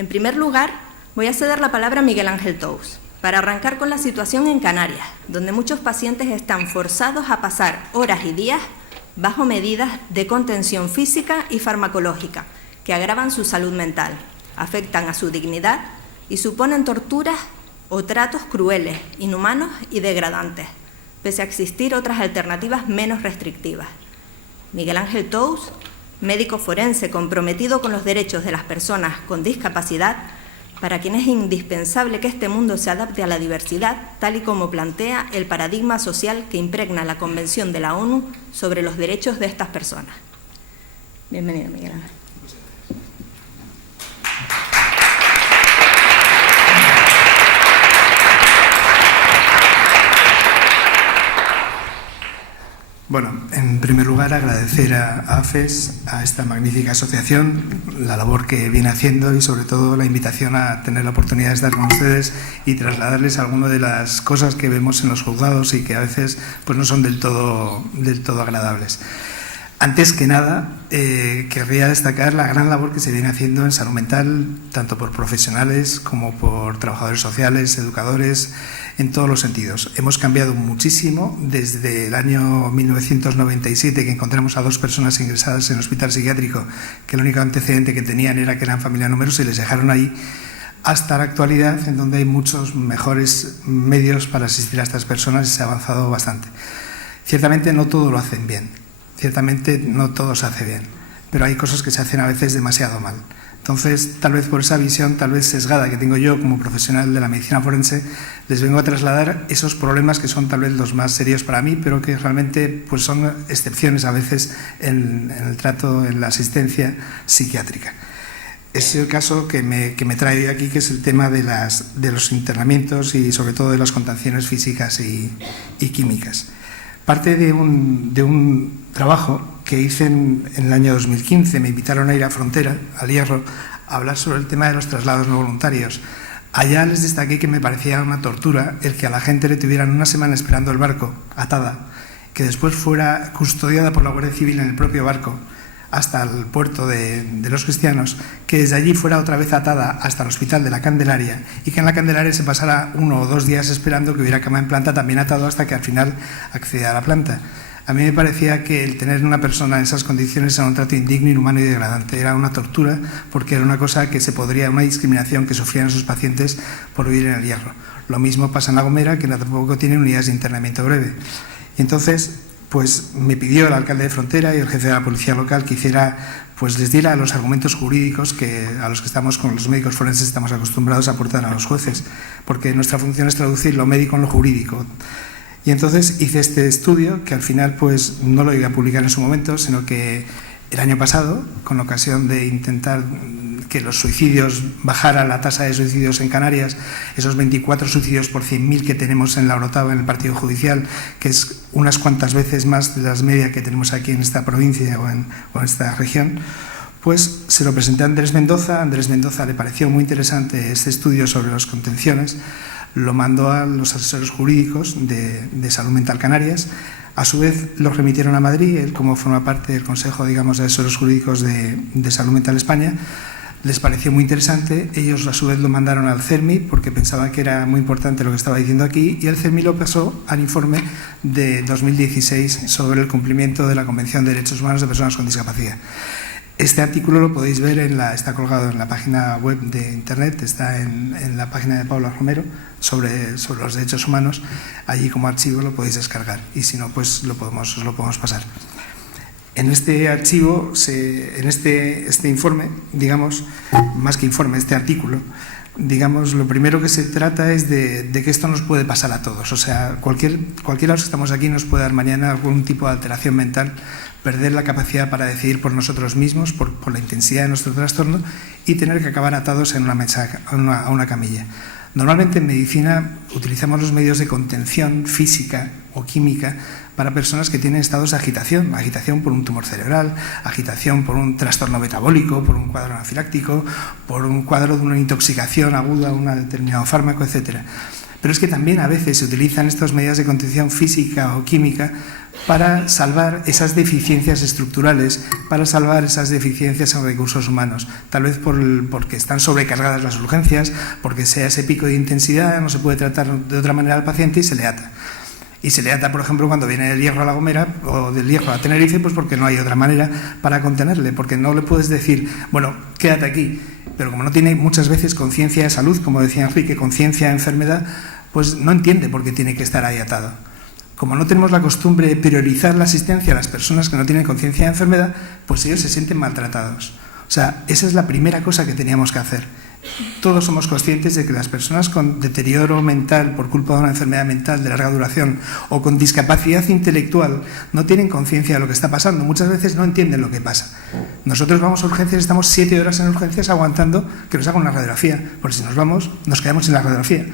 En primer lugar, voy a ceder la palabra a Miguel Ángel Tous, para arrancar con la situación en Canarias, donde muchos pacientes están forzados a pasar horas y días bajo medidas de contención física y farmacológica que agravan su salud mental, afectan a su dignidad y suponen torturas o tratos crueles, inhumanos y degradantes, pese a existir otras alternativas menos restrictivas. Miguel Ángel Tous, médico forense comprometido con los derechos de las personas con discapacidad, para quien es indispensable que este mundo se adapte a la diversidad, tal y como plantea el paradigma social que impregna la Convención de la ONU sobre los derechos de estas personas. Bienvenido, Miguel Ángel. Bueno, en primer lugar agradecer a AFES, a esta magnífica asociación, la labor que viene haciendo y sobre todo la invitación a tener la oportunidad de estar con ustedes y trasladarles algunas de las cosas que vemos en los juzgados y que a veces pues, no son del todo agradables. Antes que nada, querría destacar la gran labor que se viene haciendo en salud mental, tanto por profesionales como por trabajadores sociales, educadores, en todos los sentidos. Hemos cambiado muchísimo desde el año 1997, que encontramos a 2 personas ingresadas en el hospital psiquiátrico, que el único antecedente que tenían era que eran familia numerosa y les dejaron ahí, hasta la actualidad, en donde hay muchos mejores medios para asistir a estas personas y se ha avanzado bastante. Ciertamente no todo lo hacen bien. Ciertamente no todo se hace bien, pero hay cosas que se hacen a veces demasiado mal. Entonces, tal vez por esa visión, tal vez sesgada que tengo yo como profesional de la medicina forense, les vengo a trasladar esos problemas que son tal vez los más serios para mí, pero que realmente pues, son excepciones a veces en el trato, en la asistencia psiquiátrica. Es el caso que me trae aquí, que es el tema de los internamientos y sobre todo de las contenciones físicas y químicas. Parte de un trabajo que hice en el año 2015, me invitaron a ir a Frontera, al Hierro, a hablar sobre el tema de los traslados no voluntarios. Allá les destaqué que me parecía una tortura el que a la gente le tuvieran una semana esperando el barco, atada, que después fuera custodiada por la Guardia Civil en el propio barco hasta el puerto de los Cristianos, que desde allí fuera otra vez atada hasta el hospital de la Candelaria y que en la Candelaria se pasara 1 o 2 días esperando que hubiera cama en planta también atado hasta que al final accediera a la planta. A mí me parecía que el tener una persona en esas condiciones era un trato indigno, inhumano y degradante. Era una tortura porque era una cosa que se podría, una discriminación que sufrían esos pacientes por vivir en el Hierro. Lo mismo pasa en La Gomera, que tampoco tiene unidades de internamiento breve. Y entonces, pues me pidió el alcalde de Frontera y el jefe de la policía local que hiciera, pues les diera los argumentos jurídicos a los que estamos con los médicos forenses estamos acostumbrados a aportar a los jueces, porque nuestra función es traducir lo médico en lo jurídico. Y entonces hice este estudio que al final pues no lo iba a publicar en su momento, sino que el año pasado, con ocasión de intentar que los suicidios bajara la tasa de suicidios en Canarias, esos 24 suicidios por 100.000 que tenemos en la Orotava, en el partido judicial, que es unas cuantas veces más de las medias que tenemos aquí en esta provincia o en esta región, pues se lo presenté a Andrés Mendoza. A Andrés Mendoza le pareció muy interesante este estudio sobre las contenciones, lo mandó a los asesores jurídicos de Salud Mental Canarias. A su vez lo remitieron a Madrid, él como forma parte del Consejo, digamos, de Asesores Jurídicos de Salud Mental España. Les pareció muy interesante, ellos a su vez lo mandaron al CERMI porque pensaban que era muy importante lo que estaba diciendo aquí, y el CERMI lo pasó al informe de 2016 sobre el cumplimiento de la Convención de Derechos Humanos de Personas con Discapacidad. Este artículo lo podéis ver, está colgado en la página web de Internet, está en la página de Paula Romero sobre los derechos humanos. Allí como archivo lo podéis descargar y si no, pues os lo podemos pasar. En este archivo, en este informe, digamos, más que informe, este artículo, digamos, lo primero que se trata es de que esto nos puede pasar a todos. O sea, cualquiera de los que estamos aquí nos puede dar mañana algún tipo de alteración mental, perder la capacidad para decidir por nosotros mismos, por la intensidad de nuestro trastorno, y tener que acabar atados en a una camilla. Normalmente en medicina utilizamos los medios de contención física o química para personas que tienen estados de agitación por un tumor cerebral, agitación por un trastorno metabólico, por un cuadro anafiláctico, por un cuadro de una intoxicación aguda a un determinado fármaco, etc. Pero es que también a veces se utilizan estas medidas de contención física o química para salvar esas deficiencias estructurales, para salvar esas deficiencias en recursos humanos. Tal vez porque están sobrecargadas las urgencias, porque sea ese pico de intensidad, no se puede tratar de otra manera al paciente y se le ata. Y se le ata, por ejemplo, cuando viene del Hierro a La Gomera o del Hierro a Tenerife, pues porque no hay otra manera para contenerle, porque no le puedes decir, bueno, quédate aquí. Pero como no tiene muchas veces conciencia de salud, como decía Enrique, conciencia de enfermedad, pues no entiende por qué tiene que estar ahí atado. Como no tenemos la costumbre de priorizar la asistencia a las personas que no tienen conciencia de enfermedad, pues ellos se sienten maltratados. O sea, esa es la primera cosa que teníamos que hacer. Todos somos conscientes de que las personas con deterioro mental por culpa de una enfermedad mental de larga duración o con discapacidad intelectual no tienen conciencia de lo que está pasando. Muchas veces no entienden lo que pasa. Nosotros vamos a urgencias, estamos 7 horas en urgencias aguantando que nos hagan una radiografía, porque si nos vamos, nos quedamos sin la radiografía.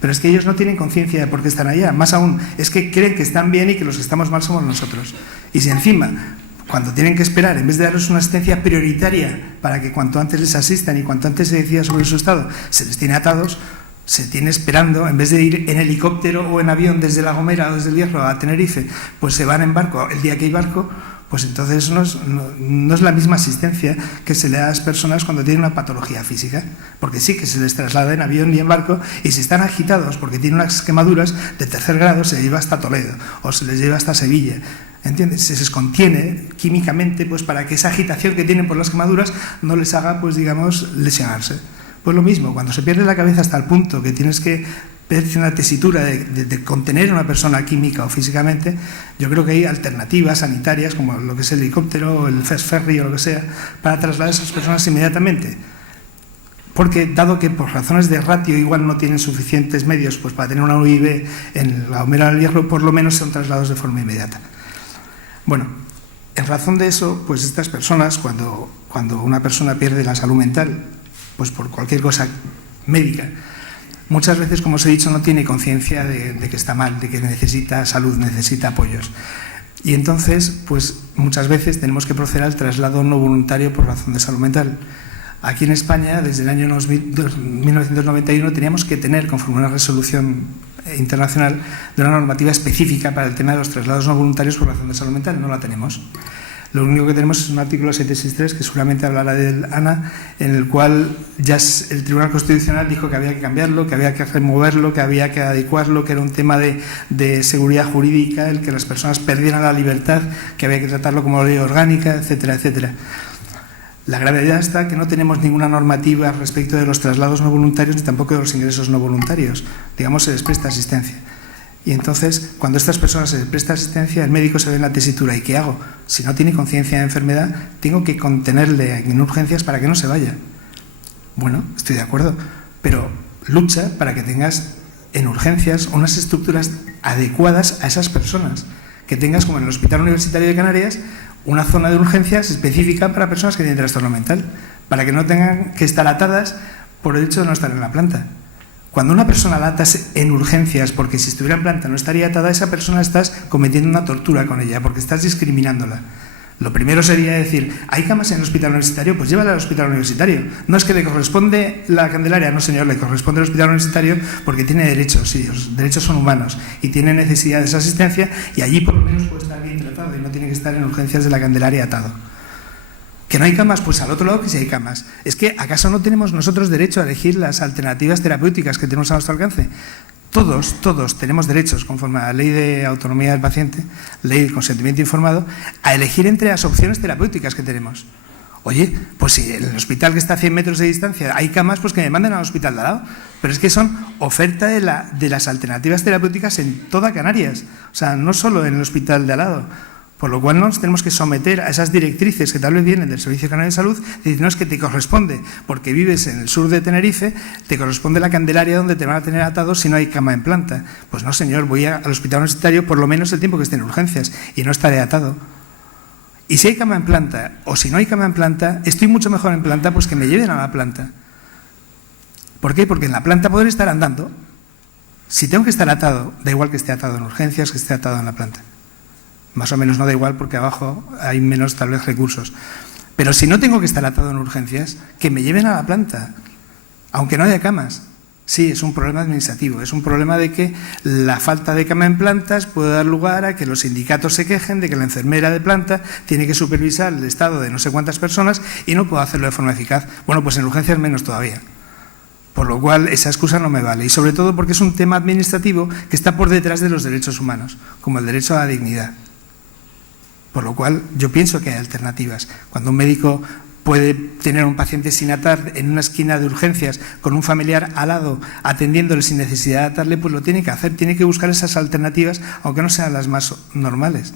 Pero es que ellos no tienen conciencia de por qué están allá. Más aún, es que creen que están bien y que los que estamos mal somos nosotros. Y si encima, cuando tienen que esperar, en vez de darles una asistencia prioritaria para que cuanto antes les asistan y cuanto antes se decida sobre su estado, se les tiene atados, se tiene esperando, en vez de ir en helicóptero o en avión desde La Gomera o desde el Hierro a Tenerife, pues se van en barco el día que hay barco, pues entonces no es la misma asistencia que se le da a las personas cuando tienen una patología física, porque sí que se les traslada en avión y en barco, y si están agitados porque tienen unas quemaduras de 3er grado, se les lleva hasta Toledo o se les lleva hasta Sevilla. ¿Entiendes? Se les contiene químicamente, pues para que esa agitación que tienen por las quemaduras no les haga, pues digamos, lesionarse. Pues lo mismo, cuando se pierde la cabeza hasta el punto que tienes que ver una tesitura de contener a una persona química o físicamente, yo creo que hay alternativas sanitarias como lo que es el helicóptero o el fast ferry o lo que sea, para trasladar a esas personas inmediatamente. Porque dado que por razones de ratio igual no tienen suficientes medios pues para tener una UIV en La Gomera del Hierro, por lo menos son trasladados de forma inmediata. Bueno, en razón de eso, pues estas personas, cuando una persona pierde la salud mental, pues por cualquier cosa médica, muchas veces, como os he dicho, no tiene conciencia de que está mal, de que necesita salud, necesita apoyos. Y entonces, pues muchas veces tenemos que proceder al traslado no voluntario por razón de salud mental. Aquí en España, desde el año 1991, teníamos que tener, conforme a una resolución internacional, de una normativa específica para el tema de los traslados no voluntarios por razón de salud mental. No la tenemos. Lo único que tenemos es un artículo 763 que seguramente hablará del ANA, en el cual ya el Tribunal Constitucional dijo que había que cambiarlo, que había que removerlo, que había que adecuarlo, que era un tema de seguridad jurídica, el que las personas perdieran la libertad, que había que tratarlo como ley orgánica, etcétera, etcétera. La gravedad está que no tenemos ninguna normativa respecto de los traslados no voluntarios ni tampoco de los ingresos no voluntarios. Digamos, se les presta asistencia. Y entonces, cuando a estas personas se les presta asistencia, el médico se ve en la tesitura. ¿Y qué hago? Si no tiene conciencia de enfermedad, tengo que contenerle en urgencias para que no se vaya. Bueno, estoy de acuerdo, pero lucha para que tengas en urgencias unas estructuras adecuadas a esas personas. Que tengas, como en el Hospital Universitario de Canarias, una zona de urgencias específica para personas que tienen trastorno mental, para que no tengan que estar atadas por el hecho de no estar en la planta. Cuando una persona la atas en urgencias, porque si estuviera en planta no estaría atada, esa persona estás cometiendo una tortura con ella, porque estás discriminándola. Lo primero sería decir, ¿hay camas en el hospital universitario? Pues llévala al hospital universitario. No es que le corresponde la Candelaria, no señor, le corresponde al hospital universitario porque tiene derechos, sí, los derechos son humanos y tiene necesidad de esa asistencia y allí por lo menos puede estar bien tratado y no tiene que estar en urgencias de la Candelaria atado. ¿Que no hay camas? Pues al otro lado que sí hay camas. ¿Es que acaso no tenemos nosotros derecho a elegir las alternativas terapéuticas que tenemos a nuestro alcance? Todos tenemos derechos, conforme a la Ley de Autonomía del Paciente, Ley del Consentimiento Informado, a elegir entre las opciones terapéuticas que tenemos. Oye, pues si en el hospital que está a 100 metros de distancia hay camas, pues que me manden al hospital de al lado. Pero es que son oferta de las alternativas terapéuticas en toda Canarias, o sea, no solo en el hospital de al lado. Por lo cual nos tenemos que someter a esas directrices que tal vez vienen del Servicio Canario de Salud, diciéndonos que te corresponde, porque vives en el sur de Tenerife, te corresponde la Candelaria donde te van a tener atado si no hay cama en planta. Pues no, señor, voy al hospital universitario por lo menos el tiempo que esté en urgencias y no estaré atado. Y si hay cama en planta o si no hay cama en planta, estoy mucho mejor en planta, pues que me lleven a la planta. ¿Por qué? Porque en la planta podré estar andando. Si tengo que estar atado, da igual que esté atado en urgencias, que esté atado en la planta. Más o menos no da igual porque abajo hay menos tal vez recursos. Pero si no tengo que estar atado en urgencias, que me lleven a la planta, aunque no haya camas. Sí, es un problema administrativo, es un problema de que la falta de cama en plantas puede dar lugar a que los sindicatos se quejen de que la enfermera de planta tiene que supervisar el estado de no sé cuántas personas y no puede hacerlo de forma eficaz. Bueno, pues en urgencias menos todavía. Por lo cual, esa excusa no me vale. Y sobre todo porque es un tema administrativo que está por detrás de los derechos humanos, como el derecho a la dignidad. Por lo cual, yo pienso que hay alternativas. Cuando un médico puede tener a un paciente sin atar en una esquina de urgencias con un familiar al lado, atendiéndole sin necesidad de atarle, pues lo tiene que hacer, tiene que buscar esas alternativas, aunque no sean las más normales.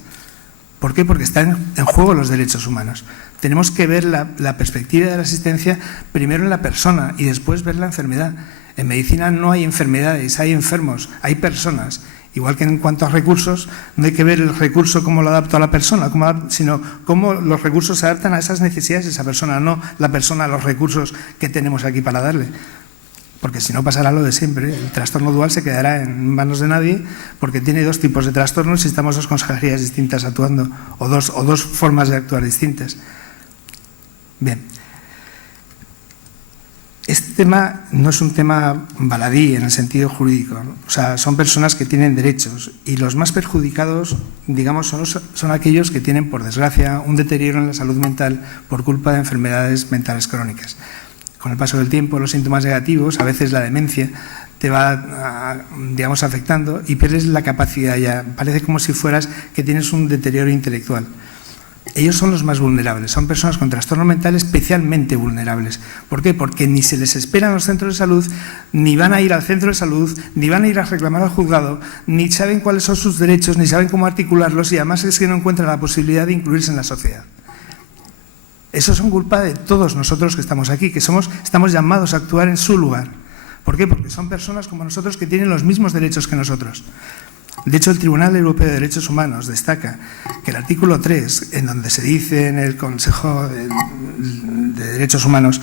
¿Por qué? Porque están en juego los derechos humanos. Tenemos que ver la perspectiva de la asistencia primero en la persona y después ver la enfermedad. En medicina no hay enfermedades, hay enfermos, hay personas. Igual que en cuanto a recursos, no hay que ver el recurso cómo lo adapto a la persona, sino cómo los recursos se adaptan a esas necesidades de esa persona, no la persona a los recursos que tenemos aquí para darle. Porque si no pasará lo de siempre, el trastorno dual se quedará en manos de nadie porque tiene dos tipos de trastornos y estamos dos consejerías distintas actuando, o dos formas de actuar distintas. Bien. Este tema no es un tema baladí en el sentido jurídico, ¿no? O sea, son personas que tienen derechos y los más perjudicados, digamos, son aquellos que tienen, por desgracia, un deterioro en la salud mental por culpa de enfermedades mentales crónicas. Con el paso del tiempo, los síntomas negativos, a veces la demencia, te va, digamos, afectando y pierdes la capacidad ya. Parece como si fueras que tienes un deterioro intelectual. Ellos son los más vulnerables, son personas con trastorno mental especialmente vulnerables. ¿Por qué? Porque ni se les espera en los centros de salud, ni van a ir al centro de salud, ni van a ir a reclamar al juzgado, ni saben cuáles son sus derechos, ni saben cómo articularlos y además es que no encuentran la posibilidad de incluirse en la sociedad. Eso es culpa de todos nosotros que estamos aquí, que estamos llamados a actuar en su lugar. ¿Por qué? Porque son personas como nosotros que tienen los mismos derechos que nosotros. De hecho, el Tribunal Europeo de Derechos Humanos destaca que el artículo 3, en donde se dice en el Consejo de Derechos Humanos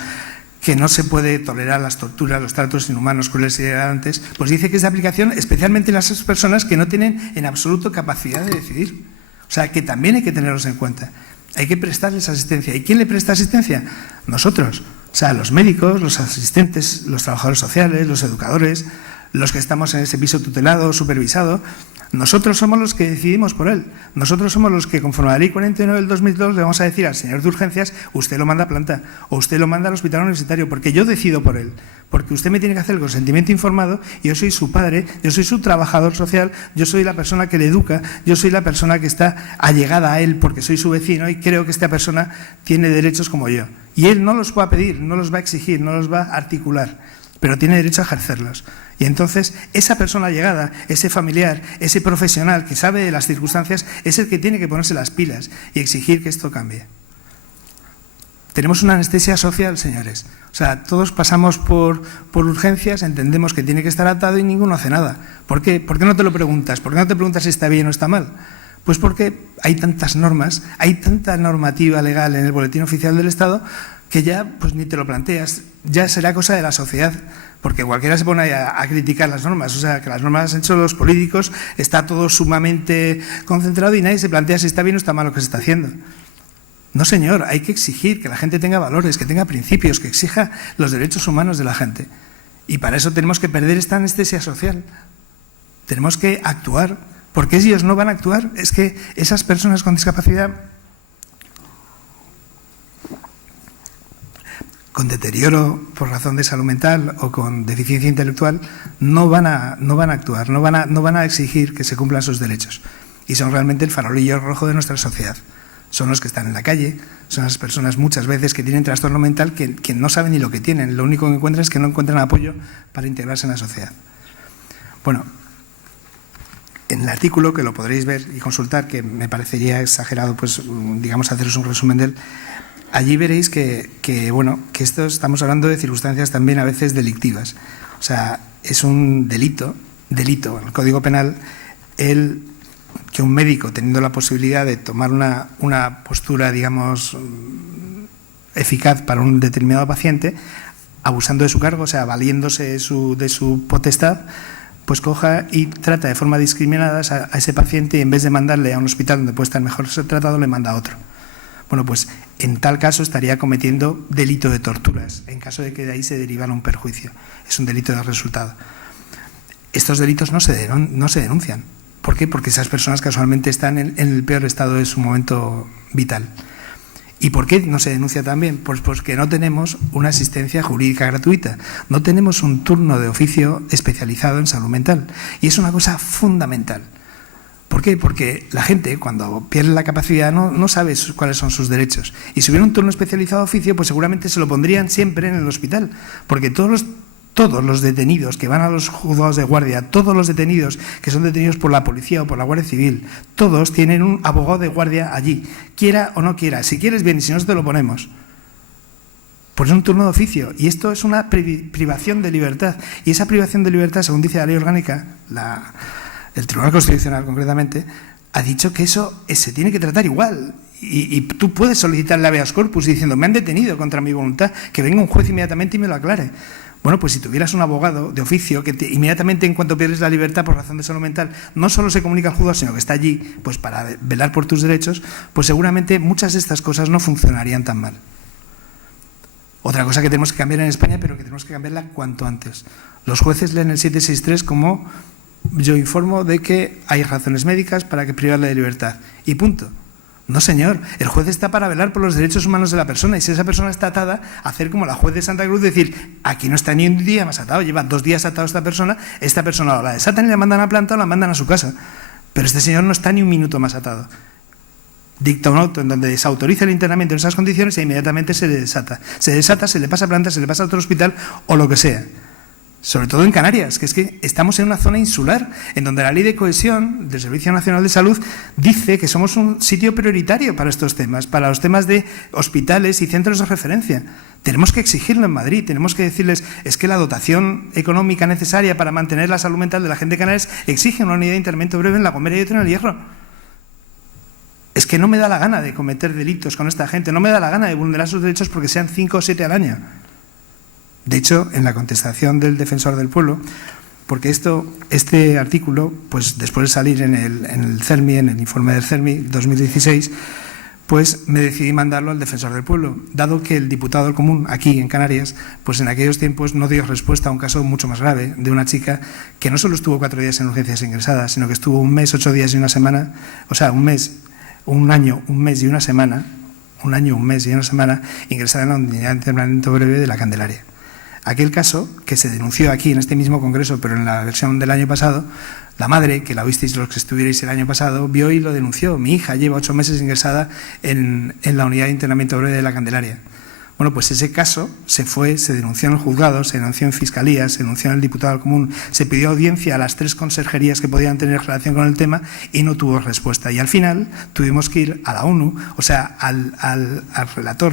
que no se puede tolerar las torturas, los tratos inhumanos, crueles y degradantes, pues dice que es de aplicación especialmente en las personas que no tienen en absoluto capacidad de decidir. O sea, que también hay que tenerlos en cuenta. Hay que prestarles asistencia. ¿Y quién le presta asistencia? Nosotros. O sea, los médicos, los asistentes, los trabajadores sociales, los educadores, los que estamos en ese piso tutelado, supervisado, nosotros somos los que decidimos por él. Nosotros somos los que, conforme a la Ley 49 del 2002, le vamos a decir al señor de urgencias, usted lo manda a planta o usted lo manda al hospital universitario, porque yo decido por él. Porque usted me tiene que hacer el consentimiento informado y yo soy su padre, yo soy su trabajador social, yo soy la persona que le educa, yo soy la persona que está allegada a él porque soy su vecino y creo que esta persona tiene derechos como yo. Y él no los va a pedir, no los va a exigir, no los va a articular, pero tiene derecho a ejercerlos. Y entonces esa persona allegada, ese familiar, ese profesional que sabe de las circunstancias es el que tiene que ponerse las pilas y exigir que esto cambie. Tenemos una anestesia social, señores. O sea, todos pasamos por urgencias, entendemos que tiene que estar atado y ninguno hace nada. ¿Por qué? ¿Por qué no te lo preguntas? ¿Por qué no te preguntas si está bien o está mal? Pues porque hay tantas normas, hay tanta normativa legal en el Boletín Oficial del Estado que ya pues ni te lo planteas, ya será cosa de la sociedad, porque cualquiera se pone a criticar las normas, o sea, que las normas las han hecho los políticos, está todo sumamente concentrado y nadie se plantea si está bien o está mal lo que se está haciendo. No, señor, hay que exigir que la gente tenga valores, que tenga principios, que exija los derechos humanos de la gente. Y para eso tenemos que perder esta anestesia social. Tenemos que actuar, porque ellos no van a actuar. Es que esas personas con discapacidad, con deterioro por razón de salud mental o con deficiencia intelectual, no van a actuar, no van a exigir que se cumplan sus derechos. Y son realmente el farolillo rojo de nuestra sociedad. Son los que están en la calle, son las personas muchas veces que tienen trastorno mental que no saben ni lo que tienen. Lo único que encuentran es que no encuentran apoyo para integrarse en la sociedad. Bueno, en el artículo, que lo podréis ver y consultar, que me parecería exagerado, pues digamos, haceros un resumen de él, allí veréis que esto estamos hablando de circunstancias también a veces delictivas. O sea, es un delito en el Código Penal que un médico, teniendo la posibilidad de tomar una postura, digamos, eficaz para un determinado paciente, abusando de su cargo, o sea, valiéndose de su potestad, pues coja y trata de forma discriminada a ese paciente y en vez de mandarle a un hospital donde puede estar mejor tratado, le manda a otro. Bueno, pues en tal caso estaría cometiendo delito de torturas, en caso de que de ahí se derivara un perjuicio. Es un delito de resultado. Estos delitos no se denuncian. ¿Por qué? Porque esas personas casualmente están en el peor estado de su momento vital. ¿Y por qué no se denuncia también? Pues porque no tenemos una asistencia jurídica gratuita, no tenemos un turno de oficio especializado en salud mental. Y es una cosa fundamental. ¿Por qué? Porque la gente, cuando pierde la capacidad, no sabe cuáles son sus derechos. Y si hubiera un turno especializado de oficio, pues seguramente se lo pondrían siempre en el hospital. Porque todos los detenidos que van a los juzgados de guardia, todos los detenidos que son detenidos por la policía o por la Guardia Civil, todos tienen un abogado de guardia allí, quiera o no quiera. Si quieres bien y si no, te lo ponemos. Pues es un turno de oficio. Y esto es una privación de libertad. Y esa privación de libertad, según dice la ley orgánica, el Tribunal Constitucional concretamente, ha dicho que eso se tiene que tratar igual. Y tú puedes solicitar el habeas corpus diciendo, me han detenido contra mi voluntad, que venga un juez inmediatamente y me lo aclare. Bueno, pues si tuvieras un abogado de oficio que inmediatamente en cuanto pierdes la libertad por razón de salud mental, no solo se comunica al juzgado, sino que está allí pues para velar por tus derechos, pues seguramente muchas de estas cosas no funcionarían tan mal. Otra cosa que tenemos que cambiar en España, pero que tenemos que cambiarla cuanto antes. Los jueces leen el 763 como yo informo de que hay razones médicas para que privarle de libertad. Y punto. No, señor. El juez está para velar por los derechos humanos de la persona. Y si esa persona está atada, hacer como la juez de Santa Cruz, decir, aquí no está ni un día más atado, lleva 2 días atado esta persona o la desatan y la mandan a planta o la mandan a su casa. Pero este señor no está ni un minuto más atado. Dicta un auto en donde desautoriza el internamiento en esas condiciones e inmediatamente se desata. Se desata, se le pasa a planta, se le pasa a otro hospital o lo que sea. Sobre todo en Canarias, que es que estamos en una zona insular, en donde la Ley de Cohesión del Servicio Nacional de Salud dice que somos un sitio prioritario para estos temas, para los temas de hospitales y centros de referencia. Tenemos que exigirlo en Madrid, tenemos que decirles, es que la dotación económica necesaria para mantener la salud mental de la gente de Canarias exige una unidad de internamiento breve en La Gomera y otra en El Hierro. Es que no me da la gana de cometer delitos con esta gente, no me da la gana de vulnerar sus derechos porque sean 5 o 7 al año. De hecho, en la contestación del Defensor del Pueblo, porque este artículo, pues después de salir en el CERMI, en el informe del CERMI 2016, pues me decidí mandarlo al Defensor del Pueblo, dado que el diputado del Común, aquí en Canarias, pues en aquellos tiempos no dio respuesta a un caso mucho más grave de una chica que no solo estuvo 4 días en urgencias ingresadas, sino que estuvo 1 mes, 8 días y una semana, o sea, un año, 1 mes y una semana, ingresada en la unidad de internamiento breve de La Candelaria. Aquel caso, que se denunció aquí en este mismo congreso, pero en la versión del año pasado, la madre, que la visteis los que estuvierais el año pasado, vio y lo denunció. Mi hija lleva 8 meses ingresada en la unidad de internamiento breve de La Candelaria. Bueno, pues ese caso se denunció en el juzgado, se denunció en Fiscalía, se denunció en el diputado del Común, se pidió audiencia a las 3 conserjerías que podían tener relación con el tema y no tuvo respuesta. Y al final tuvimos que ir a la ONU, o sea, al relator,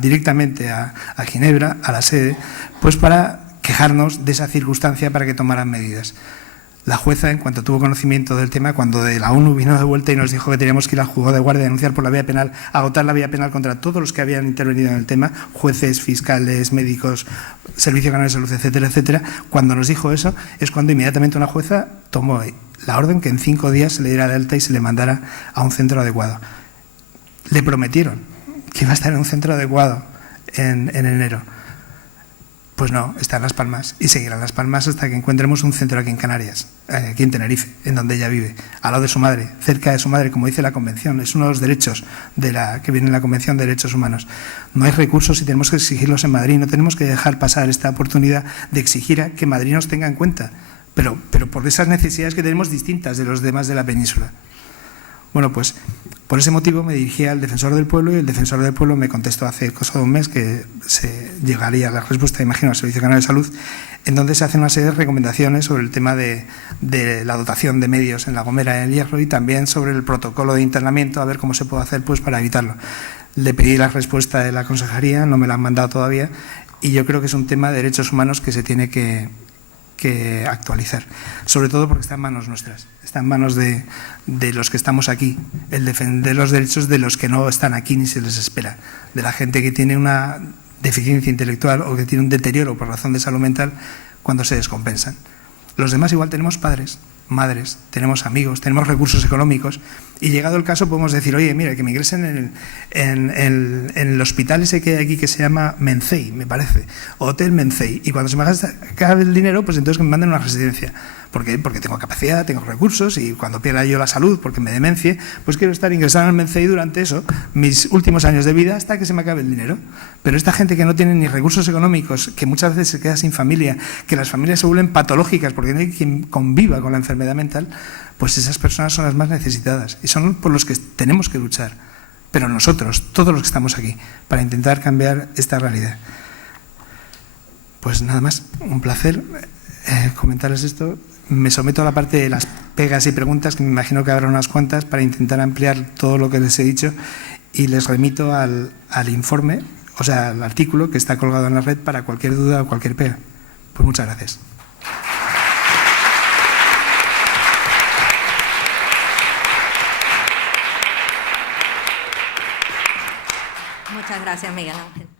directamente a Ginebra, a la sede, pues para quejarnos de esa circunstancia para que tomaran medidas. La jueza, en cuanto tuvo conocimiento del tema, cuando de la ONU vino de vuelta y nos dijo que teníamos que ir al juzgado de guardia a denunciar por la vía penal, agotar la vía penal contra todos los que habían intervenido en el tema, jueces, fiscales, médicos, Servicio Canario de Salud, etcétera, etcétera. Cuando nos dijo eso, es cuando inmediatamente una jueza tomó la orden que en 5 días se le diera de alta y se le mandara a un centro adecuado. Le prometieron que iba a estar en un centro adecuado en enero. Pues no, está en Las Palmas y seguirá en Las Palmas hasta que encontremos un centro aquí en Canarias, aquí en Tenerife, en donde ella vive, al lado de su madre, cerca de su madre, como dice la Convención. Es uno de los derechos que viene en la Convención de Derechos Humanos. No hay recursos y tenemos que exigirlos en Madrid. No tenemos que dejar pasar esta oportunidad de exigir a que Madrid nos tenga en cuenta, pero por esas necesidades que tenemos distintas de los demás de la península. Bueno, pues por ese motivo me dirigí al Defensor del Pueblo y el Defensor del Pueblo me contestó hace cosa de 1 mes que se llegaría la respuesta, imagino, al Servicio Canario de Salud, en donde se hacen una serie de recomendaciones sobre el tema de la dotación de medios en La Gomera y en El Hierro y también sobre el protocolo de internamiento, a ver cómo se puede hacer pues para evitarlo. Le pedí la respuesta de la consejería, no me la han mandado todavía y yo creo que es un tema de derechos humanos que se tiene que actualizar, sobre todo porque está en manos nuestras, está en manos de los que estamos aquí, el defender los derechos de los que no están aquí ni se les espera, de la gente que tiene una deficiencia intelectual o que tiene un deterioro por razón de salud mental cuando se descompensan. Los demás igual tenemos padres madres, tenemos amigos, tenemos recursos económicos y llegado el caso podemos decir, oye, mira, que me ingresen en el hospital ese que hay aquí que se llama Mencey, me parece, Hotel Mencey, y cuando se me acabe el dinero, pues entonces que me manden a una residencia. ¿Por qué? Porque tengo capacidad, tengo recursos y cuando pierda yo la salud porque me demencie, pues quiero estar ingresado en el Mencey durante eso, mis últimos años de vida hasta que se me acabe el dinero. Pero esta gente que no tiene ni recursos económicos, que muchas veces se queda sin familia, que las familias se vuelven patológicas porque no hay quien conviva con la enfermedad mental, pues esas personas son las más necesitadas y son por los que tenemos que luchar. Pero nosotros, todos los que estamos aquí, para intentar cambiar esta realidad. Pues nada más, un placer comentarles esto. Me someto a la parte de las pegas y preguntas, que me imagino que habrá unas cuantas, para intentar ampliar todo lo que les he dicho, y les remito al informe, o sea, al artículo que está colgado en la red para cualquier duda o cualquier pega. Pues muchas gracias. Muchas gracias, Miguel Ángel.